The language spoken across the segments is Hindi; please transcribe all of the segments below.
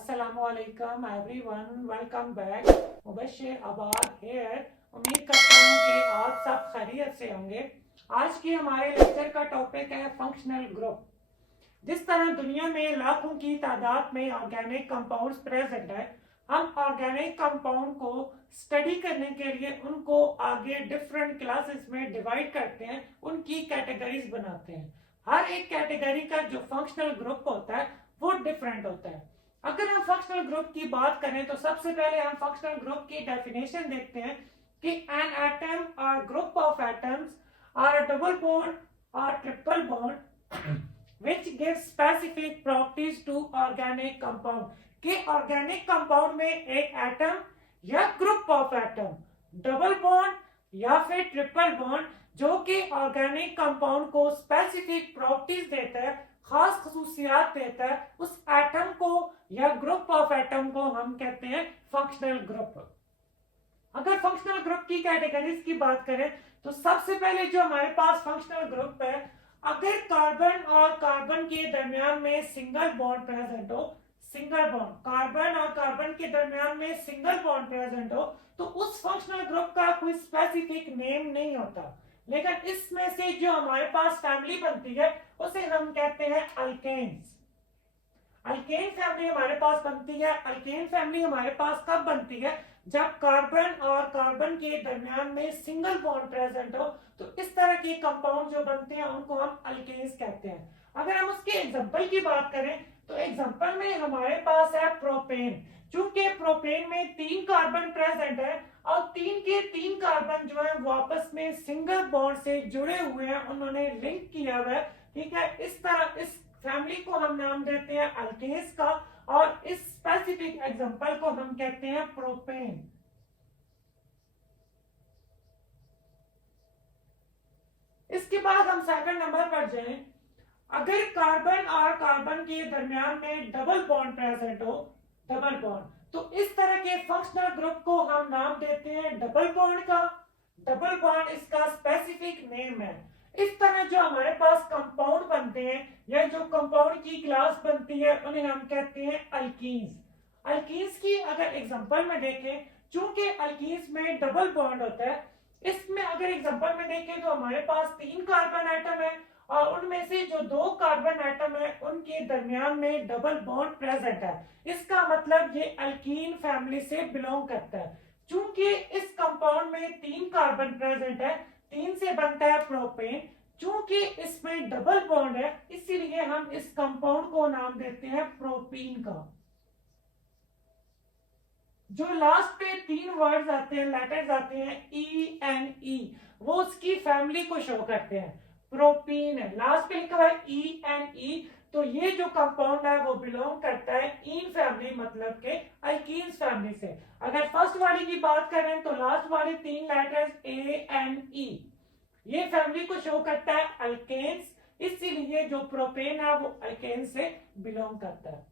अस्सलामुअलैकुम एवरीवन, वेलकम बैक। मुबश्शिर आबाद हेयर। उम्मीद करता हूँ कि आप सब खैरियत से होंगे। आज के हमारे लेक्चर का टॉपिक है फंक्शनल ग्रुप। जिस तरह दुनिया में लाखों की तादाद में ऑर्गेनिक कंपाउंड्स प्रेजेंट है, हम ऑर्गेनिक कंपाउंड को स्टडी करने के लिए उनको आगे डिफरेंट क्लासेस में डिवाइड करते हैं, उनकी कैटेगरीज बनाते हैं। हर एक कैटेगरी का जो फंक्शनल ग्रुप होता है वो डिफरेंट होता है। अगर हम फंक्शनल ग्रुप की बात करें तो सबसे पहले हम फंक्शनल ग्रुप की डेफिनेशन देखते हैं कि an atom or group of atoms or a double bond or triple bond which gives specific properties to organic compound। कि ऑर्गेनिक कंपाउंड में एक एटम या group of atom double bond या फिर ट्रिपल बॉन्ड जो कि ऑर्गेनिक कंपाउंड को स्पेसिफिक प्रॉपर्टीज देता है, खास खसूसियात देता है, उस एटम को या ग्रुप ऑफ एटम को हम कहते हैं फंक्शनल ग्रुप। अगर फंक्शनल ग्रुप की कैटेगरीज की बात करें तो सबसे पहले जो हमारे पास फंक्शनल ग्रुप है, अगर कार्बन और कार्बन के दरमियान में सिंगल बॉन्ड प्रेजेंट हो, सिंगल बॉन्ड कार्बन और कार्बन के दरमियान में सिंगल बॉन्ड प्रेजेंट हो, तो उस फंक्शनल ग्रुप का कोई स्पेसिफिक नेम नहीं होता। लेकिन इसमें से जो हमारे पास फैमिली बनती है उसे हम कहते हैं अल्केन्स। अल्केन फैमिली हमारे पास बनती है। अल्केन फैमिली हमारे पास कब बनती है? जब कार्बन और कार्बन के दरमियान में सिंगल बॉन्ड प्रेजेंट हो, तो इस तरह के कंपाउंड जो बनते हैं उनको हम अल्केन्स कहते हैं। अगर हम उसके एग्जांपल की बात करें तो एग्जांपल में हमारे पास है प्रोपेन। चूंकि प्रोपेन में 3 कार्बन प्रेजेंट है और 3 के 3 कार्बन जो है वो आपस में सिंगल बॉन्ड से जुड़े हुए हैं, उन्होंने लिंक किया हुआ है। ठीक है, इस तरह इस फैमिली को हम नाम देते हैं अल्केन्स का और इस स्पेसिफिक एग्जांपल को हम कहते हैं प्रोपेन। इसके बाद हम सेकंड नंबर पर जाएं। अगर कार्बन और कार्बन के दरमियान में डबल बॉन्ड प्रेजेंट हो, डबल बॉन्ड, तो इस तरह के फंक्शनल ग्रुप को हम नाम देते हैं डबल बॉन्ड का। डबल बॉन्ड इसका स्पेसिफिक नेम है। इस तरह जो हमारे पास कंपाउंड बनते हैं या जो कंपाउंड की क्लास बनती है उन्हें हम कहते हैं अल्कीन्स। अल्कीन्स की अगर एग्जांपल में देखें, चूंकि अल्कीन्स में डबल बॉन्ड होता है, इसमें अगर एग्जांपल में देखें तो हमारे पास 3 कार्बन एटम है और उनमें से जो 2 कार्बन एटम है उनके दरमियान में डबल बॉन्ड प्रेजेंट है। इसका मतलब ये अल्कीन फैमिली से बिलोंग करता है। चूंकि इस कंपाउंड में 3 कार्बन प्रेजेंट है, 3 से बनता है प्रोपेन। चूंकि इसमें डबल बॉन्ड है इसीलिए हम इस कंपाउंड को नाम देते हैं प्रोपीन का। जो लास्ट पे 3 वर्ड्स आते हैं, लेटर्स आते हैं ई एन ई, वो उसकी फैमिली को शो करते हैं। प्रोपीन है, लास्ट पे लिखा हुआ है ई एन ई, तो ये जो कंपाउंड है वो बिलोंग करता है इन फैमिली मतलब के अल्कीन्स फैमिली से। अगर फर्स्ट वाली की बात करें तो लास्ट वाले 3 लेटर्स ए एन ई, ये फैमिली को शो करता है अल्केन्स, इसीलिए जो प्रोपेन है वो अल्केन्स से बिलोंग करता है।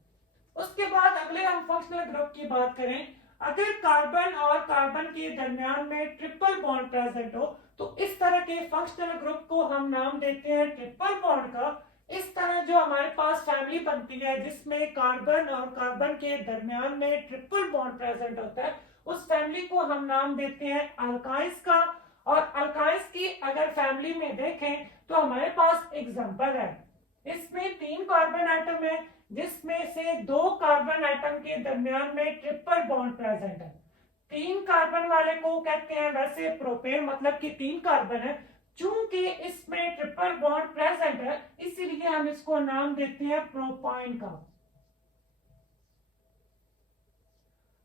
उसके बाद अगले हम फंक्शनल ग्रुप की बात करें। अगर कार्बन और कार्बन के दरमियान में ट्रिपल बॉन्ड प्रेजेंट हो, तो इस तरह के फंक्शनल ग्रुप को हम नाम देते हैं ट्रिपल बॉन्ड का। इस तरह जो हमारे पास फैमिली बनती है जिसमें कार्बन और कार्बन के दरमियान में ट्रिपल बॉन्ड प्रेजेंट होता है, उस फैमिली को हम नाम देते हैं अल्काइंस का। और अल्काइंस की अगर फैमिली में देखें तो हमारे पास एग्जांपल है, इसमें 3 कार्बन एटम है जिसमें से 2 कार्बन एटम के दरमियान में ट्रिपल बॉन्ड प्रेजेंट है। 3 कार्बन वाले को कहते हैं वैसे प्रोपेन, मतलब कि 3 कार्बन है। चूंकि इसमें ट्रिपल बॉन्ड प्रेजेंट है इसीलिए हम इसको नाम देते हैं प्रोपाइन का।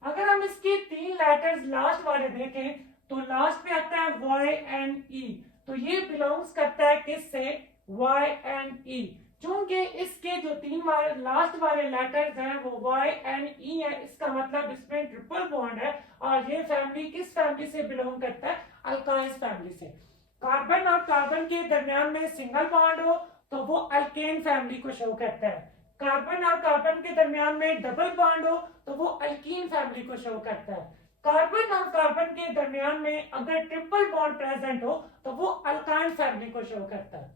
अगर हम इसके 3 लेटर्स लास्ट वाले देखें तो लास्ट में आता है वाई एंड ई, तो ये बिलोंग्स करता है किससे? वाई एंड ई। चूंकि इसके जो 3 लास्ट वाले लेटर्स हैं वो वाई एंड ई है, इसका मतलब इसमें ट्रिपल बॉन्ड है और ये फैमिली किस फैमिली से बिलोंग करता है? अल्काइंस फैमिली से। कार्बन और कार्बन के दरमियान में सिंगल बॉन्ड हो तो वो अल्केन फैमिली को शो करता है। कार्बन और कार्बन के दरमियान में डबल बॉन्ड हो तो वो अल्कीन फैमिली को शो करता है। कार्बन और कार्बन के दरमियान में अगर ट्रिपल बॉन्ड प्रेजेंट हो तो वो अल्काइन फैमिली को शो करता है।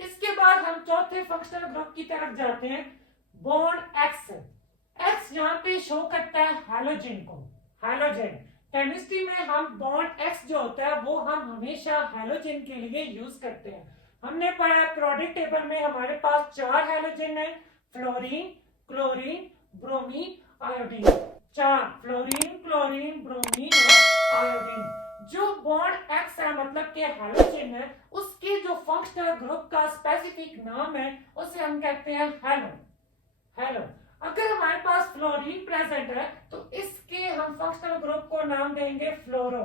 इसके बाद हम चौथे फंक्शनल ग्रुप की तरफ जाते हैं, बॉन्ड एक्स। एक्स यहाँ पे शो करता है हैलोजन को, हैलोजन। केमिस्ट्री में हम बॉन्ड एक्स जो होता है वो हम हमेशा हैलोजन के लिए यूज करते हैं। हमने पढ़ा पीरियोडिक टेबल में हमारे पास 4 हैलोजन है, fluorine, chlorine, bromine, iodine. 4, fluorine, chlorine, bromine और आयोडीन। जो बॉन्ड एक्स है मतलब कि हैलोजन है, उसके जो फंक्शनल ग्रुप का स्पेसिफिक नाम है उसे हम कहते हैं हैलो, हैलो। अगर हमारे पास फ्लोरीन प्रेजेंट है तो इसके हम फंक्शनल ग्रुप को नाम देंगे फ्लोरो।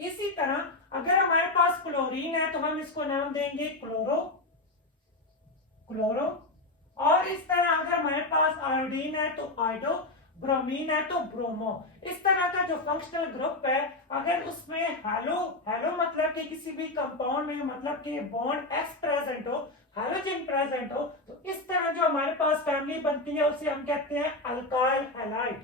इसी तरह अगर हमारे पास क्लोरीन है तो हम इसको नाम देंगे क्लोरो, क्लोरो। और इस तरह अगर हमारे पास आयोडीन है तो आयोडो, ब्रोमीन है तो ब्रोमो। इस तरह का जो फंक्शनल ग्रुप है, अगर उसमें हैलो, हैलो मतलब कि किसी भी कंपाउंड में मतलब कि बॉन्ड एक्स प्रेजेंट हो, हैलोजन प्रेजेंट हो, तो इस तरह जो हमारे पास फैमिली बनती है उसे हम कहते हैं अल्काइल हैलाइड।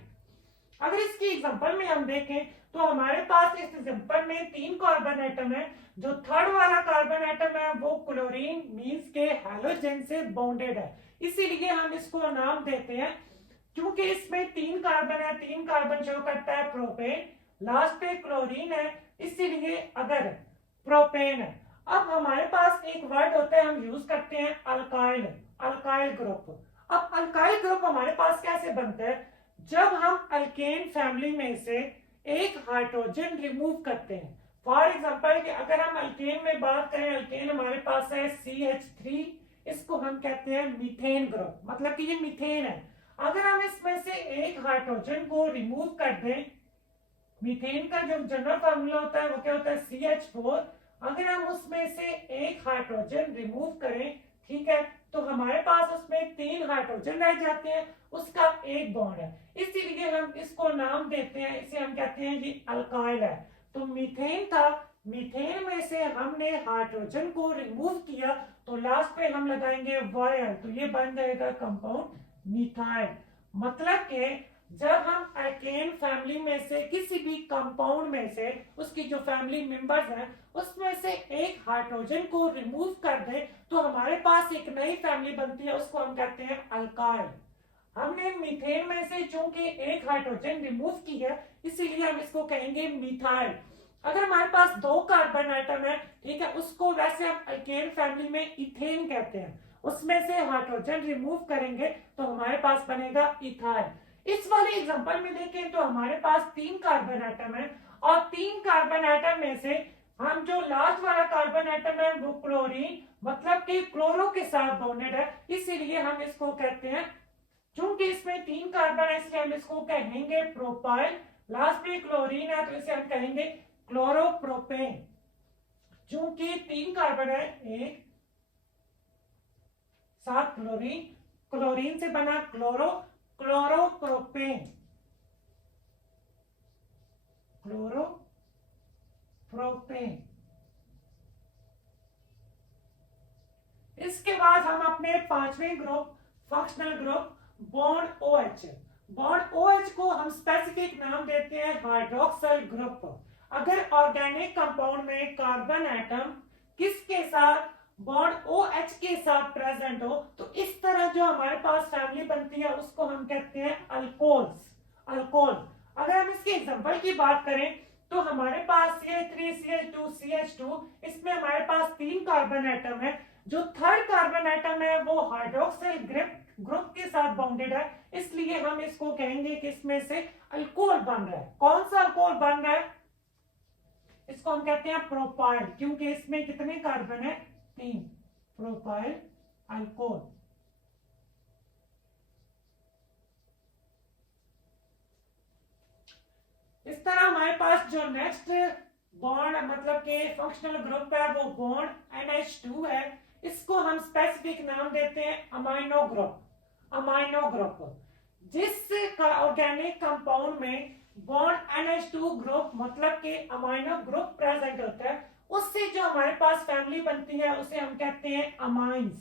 अगर इसकी एग्जांपल में हम देखें तो हमारे पास इस एग्जांपल में 3 कार्बन एटम है। जो थर्ड वाला कार्बन एटम है वो क्लोरीन मींस के हैलोजन से बॉन्डेड है, इसीलिए हम इसको नाम देते हैं। क्योंकि इसमें 3 कार्बन है, 3 कार्बन शो करता है प्रोपेन, लास्ट पे क्लोरीन है, इसीलिए अगर प्रोपेन है। अब हमारे पास एक वर्ड होता है हम यूज करते हैं अल्काइल, अल्काइल ग्रुप। अब अल्काइल ग्रुप हमारे पास कैसे बनता है? जब हम अल्केन फैमिली में से एक हाइड्रोजन रिमूव करते हैं। फॉर एग्जांपल कि अगर हम अल्केन में बात करें, अल्केन हमारे पास है CH3, इसको हम कहते हैं मीथेन ग्रुप, मतलब कि ये मीथेन है। अगर हम इसमें से एक हाइड्रोजन को रिमूव कर दें, मीथेन का जो जनरल फार्मूला होता है वो क्या होता है CH4। अगर हम उसमें से एक हाइड्रोजन रिमूव करें, ठीक है, तो हमारे पास उसमें 3 हाइड्रोजन रह जाते हैं, उसका एक बॉन्ड है, इसीलिए हम इसको नाम देते हैं, इसे हम कहते हैं ये अल्काइल है। तो मीथेन था, मीथेन में से हमने हाइड्रोजन को रिमूव किया तो लास्ट पे हम लगाएंगे वायल, तो ये बन जाएगा कंपाउंड मिथाइल। मतलब कि जब हम एल्केन फैमिली में से किसी भी कंपाउंड में से उसकी जो फैमिली मेंबर्स हैं उसमें से एक हाइड्रोजन को रिमूव कर दें तो हमारे पास एक नई फैमिली बनती है, उसको हम कहते हैं अल्काइल। हमने मीथेन में से चूंकि एक हाइड्रोजन रिमूव किया इसीलिए हम इसको कहेंगे मिथाइल। अगर हमारे पास 2 कार्बन एटम है, ठीक है, उसको वैसे हम अल्केन फैमिली में इथेन कहते हैं, उसमें से हाइड्रोजन रिमूव करेंगे तो हमारे पास बनेगा इथाइल। इस वाले एग्जांपल में देखें तो हमारे पास 3 कार्बन एटम है और 3 कार्बन एटम में से हम जो लास्ट वाला कार्बन एटम है वो क्लोरीन मतलब कि क्लोरो के साथ बॉन्डेड है, इसीलिए हम इसको कहते हैं, चूंकि इसमें 3 कार्बन है इसलिए हम इसको कहेंगे प्रोपाइल। लास्ट में क्लोरीन है तो इसे हम कहेंगे क्लोरोप्रोपेन। चूंकि 3 कार्बन है, एक साथ क्लोरीन, क्लोरीन से बना क्लोरो, क्लोरोप्रोपेन, क्लोरोप्रोपेन। इसके बाद हम अपने 5वें group, functional group bond OH, bond OH को हम स्पेसिफिक नाम देते हैं हाइड्रोक्सिल ग्रुप। अगर ऑर्गेनिक कंपाउंड में कार्बन एटम किसके साथ, बॉन्ड OH के साथ प्रेजेंट हो तो इस तरह जो हमारे पास फैमिली बनती है उसको हम कहते हैं अल्कोल्स, अल्कोल। अगर हम इसके एग्जांपल की बात करें तो हमारे पास CH3, CH2, CH2, इसमें हमारे पास 3 कार्बन एटम है। जो थर्ड कार्बन एटम है वो हाइड्रोक्सिल ग्रुप के साथ बॉन्डेड है, इसलिए हम इसको कहेंगे कि इसमें से अल्कोहल बन रहा है। कौन सा अल्कोहल बन रहा है? इसको हम कहते हैं प्रोपाइल, क्योंकि इसमें कितने कार्बन है? 3, प्रोपाइल अल्कोहल। इस तरह हमारे पास जो नेक्स्ट बॉन्ड मतलब के फंक्शनल ग्रुप है वो बॉन्ड NH2 है, इसको हम स्पेसिफिक नाम देते हैं अमाइनो ग्रुप, अमाइनो ग्रुप। जिस ऑर्गेनिक कंपाउंड में बॉन्ड NH2 ग्रुप मतलब के अमाइनो ग्रुप प्रेजेंट होता है उससे जो हमारे पास फैमिली बनती है उसे हम कहते हैं अमाइंस,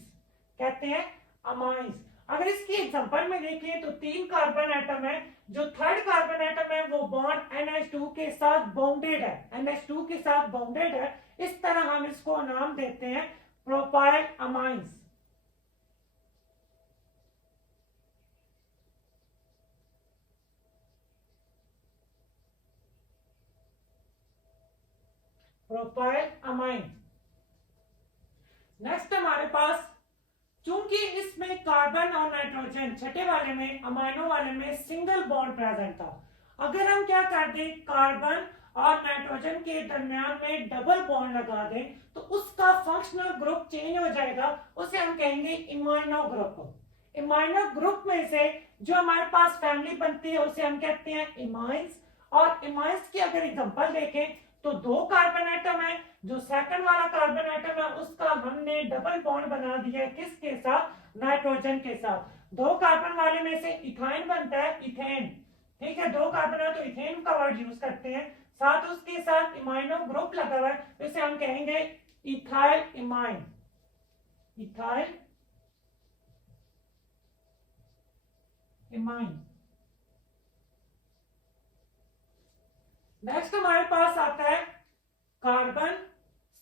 कहते हैं अमाइंस। अगर इसकी एग्जांपल में देखें तो 3 कार्बन एटम है, जो थर्ड कार्बन एटम है वो बॉन्ड NH2 के साथ बॉन्डेड है, NH2 के साथ बॉन्डेड है, इस तरह हम इसको नाम देते हैं propyl amines. Propyl amine. Next हमारे पास, चूंकि इसमें कार्बन और नाइट्रोजन छठे वाले में, अमाइनो वाले में सिंगल बॉन्ड प्रेजेंट था, अगर हम क्या कर दें कार्बन और नाइट्रोजन के दरमियान में डबल बॉन्ड लगा दें तो उसका फंक्शनल ग्रुप चेंज हो जाएगा, उसे हम कहेंगे इमाइनो ग्रुप। इमाइनो ग्रुप में से जो हमारे पास फैमिली बनती है उसे हम कहते हैं इमाइंस। और इमाइंस की अगर एग्जांपल देखें तो दो कार्बन एटम है, जो सेकंड वाला कार्बन एटम है उसका हमने डबल बॉन्ड बना दिया है, किसके साथ, नाइट्रोजन के साथ। दो कार्बन वाले में से इथाइन बनता है, इथेन, ठीक है, दो कार्बन है तो इथेन का वर्ड यूज करते हैं, साथ उसके साथ इमाइनो ग्रुप लगा हुआ है, इसे हम कहेंगे ethyl imine, ethyl imine. Next हमारे पास आता है carbon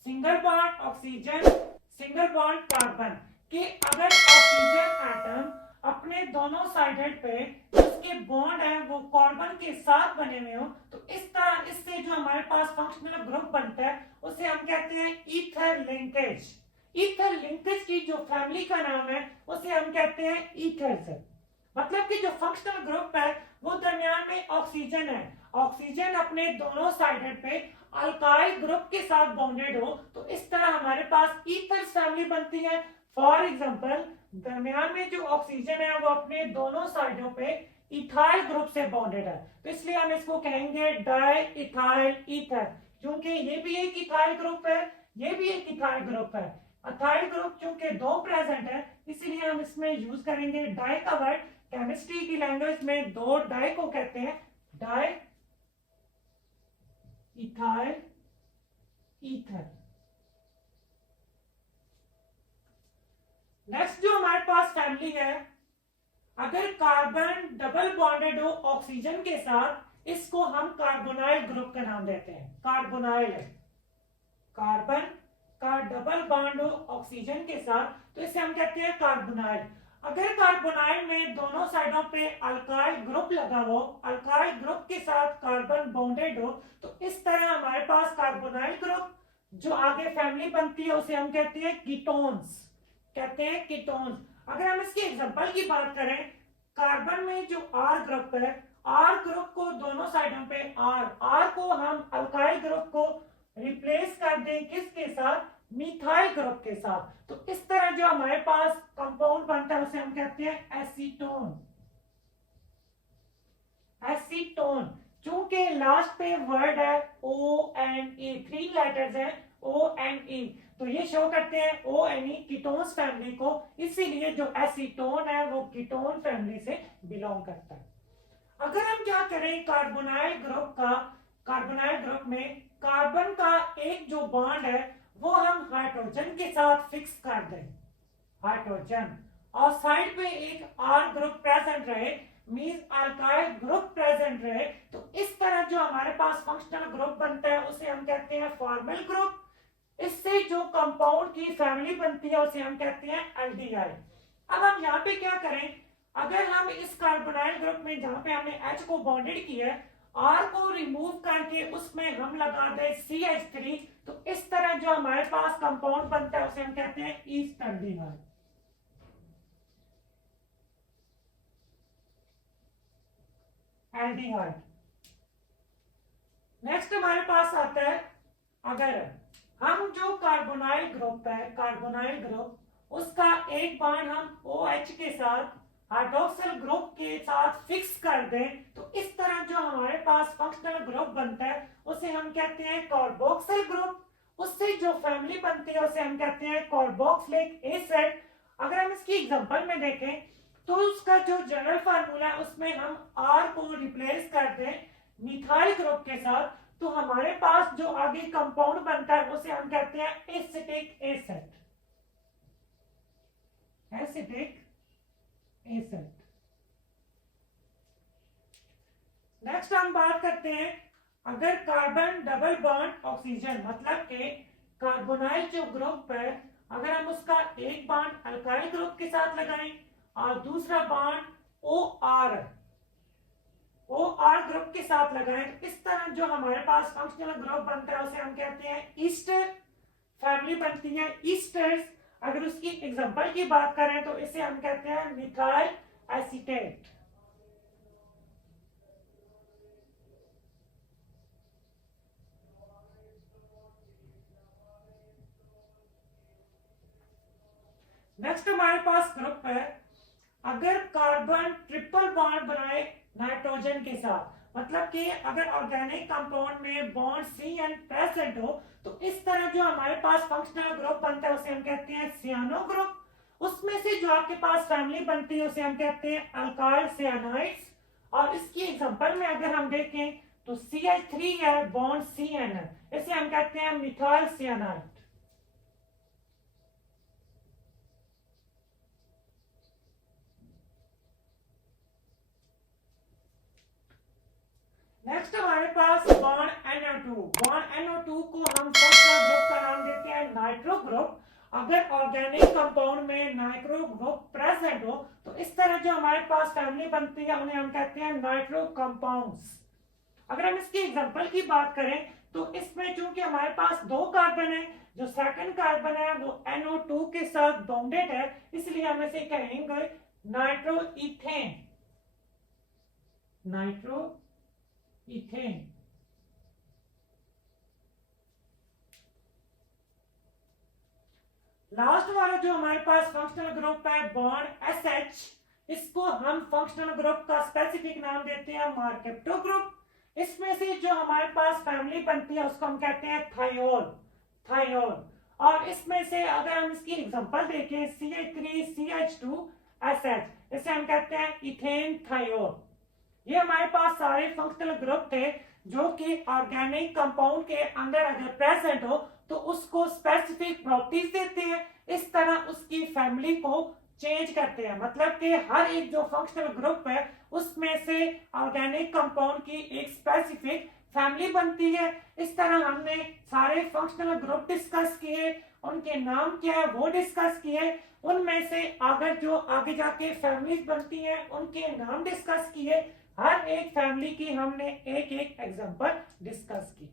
single bond oxygen single bond carbon, कि अगर ऑक्सीजन एटम अपने दोनों साइडेड पे उसके बॉन्ड है वो कार्बन के साथ बने हुए हो तो इस तरह इससे जो हमारे पास फंक्शनल ग्रुप बनता है उसे हम कहते हैं ईथर लिंकेज। ईथर लिंकेज की जो फैमिली का नाम है उसे हम कहते हैं ईथर्स। मतलब कि जो फंक्शनल ग्रुप है वो दरमियान में ऑक्सीजन है, ऑक्सीजन अपने दोनों साइडेड पे अल्काइल ग्रुप के साथ बॉन्डेड हो तो इस तरह हमारे पास ईथर्स फैमिली बनती है। फॉर एग्जांपल दरमियान में जो ऑक्सीजन है वो अपने दोनों साइडों पे इथाइल ग्रुप से बॉन्डेड है, तो इसलिए हम इसको कहेंगे डाई इथाइल ईथर, क्योंकि ये भी एक इथाइल ग्रुप है, ये भी एक इथाइल ग्रुप है। इथाइल ग्रुप चूंकि दो प्रेजेंट है इसीलिए हम इसमें यूज करेंगे डाई का वर्ड। केमिस्ट्री की लैंग्वेज में दो डाई को कहते हैं डाई इथाइल ईथर। नेक्स्ट जो हमारे पास फैमिली है, अगर कार्बन डबल बॉन्डेड हो ऑक्सीजन के साथ इसको हम कार्बोनाइल ग्रुप का नाम देते हैं, कार्बोनाइल है, कार्बन का डबल बॉन्ड हो ऑक्सीजन के साथ तो इसे हम कहते हैं कार्बोनाइल। अगर कार्बोनाइल में दोनों साइडों पे अल्काइल ग्रुप लगा हो, अल्काइल ग्रुप के साथ कार्बन बॉन्डेड हो तो इस तरह हमारे पास कार्बोनाइल ग्रुप जो आगे फैमिली बनती है उसे हम कहते हैं कीटोन्स, कहते हैं कीटोन्स। अगर हम इसकी एग्जांपल की बात करें, कार्बन में जो आर ग्रुप है, आर ग्रुप को दोनों साइडों पे आर को हम अल्काइल ग्रुप को रिप्लेस कर दें किसके साथ, मिथाइल ग्रुप के साथ, तो इस तरह जो हमारे पास कंपाउंड बनता है उसे हम कहते हैं एसीटोन, एसीटोन। चूंकि लास्ट पे वर्ड है O N E, three letters है ओ एन ई, तो ये शो करते हैं O N E ketones family को, इसीलिए जो एसीटोन है वो कीटोन फैमिली से बिलोंग करता है। अगर हम क्या करें कार्बोनाइल ग्रुप का, कार्बोनाइल ग्रुप में कार्बन का एक जो बॉन्ड है वो हम हाइड्रोजन के साथ फिक्स कर दें, हाइड्रोजन, और साइड पे एक आर ग्रुप प्रेजेंट रहे, मींस अल्काइल ग्रुप प्रेजेंट रहे, तो इस तरह जो हमारे पास फंक्शनल ग्रुप बनता है उसे हम कहते हैं फॉर्मल ग्रुप। इससे जो कंपाउंड की फैमिली बनती है उसे हम कहते हैं एल्डिहाइड। अब हम यहाँ पे क्या करें, अगर हम इस कार्बोनाइल ग्रुप में जहां पे हमने H को बॉन्डेड किया है R को रिमूव करके उसमें हम लगा दें CH3 तो इस तरह जो हमारे पास कंपाउंड बनता है उसे हम कहते हैं ईस्ट एल्डिहाइड। एल्डिहाइड। नेक्स्ट हमारे पास आता है, अगर हम जो कार्बोनाइल ग्रुप है, कार्बोनाइल ग्रुप उसका एक बॉन्ड हम OH के साथ हाइड्रोक्सिल ग्रुप के साथ फिक्स कर दें तो इस तरह जो हमारे पास फंक्शनल ग्रुप बनता है उसे हम कहते हैं कार्बोक्सिल ग्रुप। उससे जो फैमिली बनती है उसे हम कहते हैं कार्बोक्सिलिक एसिड। अगर हम इसकी एग्जांपल में देखें तो उसका जो जनरल फार्मूला है उसमें हम R को रिप्लेस कर दें मिथाइल ग्रुप के साथ तो हमारे पास जो आगे कंपाउंड बनता है उसे हम कहते हैं acetic acid, acetic acid. Next हम बात करते हैं, अगर कार्बन डबल बॉन्ड ऑक्सीजन, मतलब के कार्बोनाइल जो ग्रुप है अगर हम उसका एक बॉन्ड अल्काइल ग्रुप के साथ लगाएं और दूसरा बॉन्ड ओ आर ग्रुप के साथ लगाएं तो इस तरह जो हमारे पास फंक्शनल ग्रुप बनता है उसे हम कहते हैं ईस्टर फैमिली बनती है ईस्टर्स। अगर उसकी एग्जांपल की बात करें तो इसे हम कहते हैं मिथाइल एसीटेट। नेक्स्ट हमारे पास ग्रुप है, अगर कार्बन ट्रिपल बॉन्ड बनाए नाइट्रोजन के साथ, मतलब कि अगर ऑर्गेनिक कंपाउंड में बॉन्ड CN प्रेजेंट हो तो इस तरह जो हमारे पास फंक्शनल ग्रुप बनता है उसे हम कहते हैं सियानो ग्रुप। उसमें से जो आपके पास फैमिली बनती है उसे हम कहते हैं अल्काइल सियानाइड्स। और इसकी एग्जांपल में अगर हम देखें तो CH3 है, बॉन्ड CN है, इसे हम कहते हैं मिथाइल सियानाइड। नेक्स्ट हमारे पास बॉन्ड NO2। बॉन्ड NO2 को हम फंक्शनल ग्रुप का नाम देते हैं नाइट्रो ग्रुप। अगर ऑर्गेनिक कंपाउंड में नाइट्रो ग्रुप प्रेजेंट हो तो इस तरह जो हमारे पास फैमिली बनती है उन्हें हम कहते हैं नाइट्रो कंपाउंड्स। अगर हम इसकी एग्जांपल की बात करें तो इसमें चूंकि हमारे पास दो कार्बन है, जो सेकंड कार्बन है वो NO2 के साथ बॉन्डेड है, इसलिए हम इसे कहेंगे nitro ethane. Nitro ethane. Last वाला जो हमारे पास फंक्शनल ग्रुप है बॉन्ड SH, इसको हम फंक्शनल ग्रुप का स्पेसिफिक नाम देते हैं मार्केप्टो ग्रुप। इसमें से जो हमारे पास फैमिली बनती है उसको हम कहते हैं थायोल। थायोल। और इसमें से अगर हम इसकी एग्जांपल देखें CH3CH2SH, इसे हम कहते हैं इथेन थायोल। ये हमारे पास सारे फंक्शनल ग्रुप थे जो कि ऑर्गेनिक कंपाउंड के अंदर अगर प्रेजेंट हो तो उसको स्पेसिफिक प्रॉपर्टीज देते हैं, इस तरह उसकी फैमिली को चेंज करते हैं। मतलब कि हर एक जो फंक्शनल ग्रुप है उसमें से ऑर्गेनिक कंपाउंड की एक स्पेसिफिक फैमिली बनती है। इस तरह हमने सारे फंक्शनल ग्रुप डिस्कस किए, उनके नाम क्या है वो डिस्कस किए, उनमें से अगर जो आगे जाके फैमिलीज बनती हैं उनके नाम डिस्कस किए, हर एक फैमिली की हमने एक एक एग्जांपल डिस्कस की।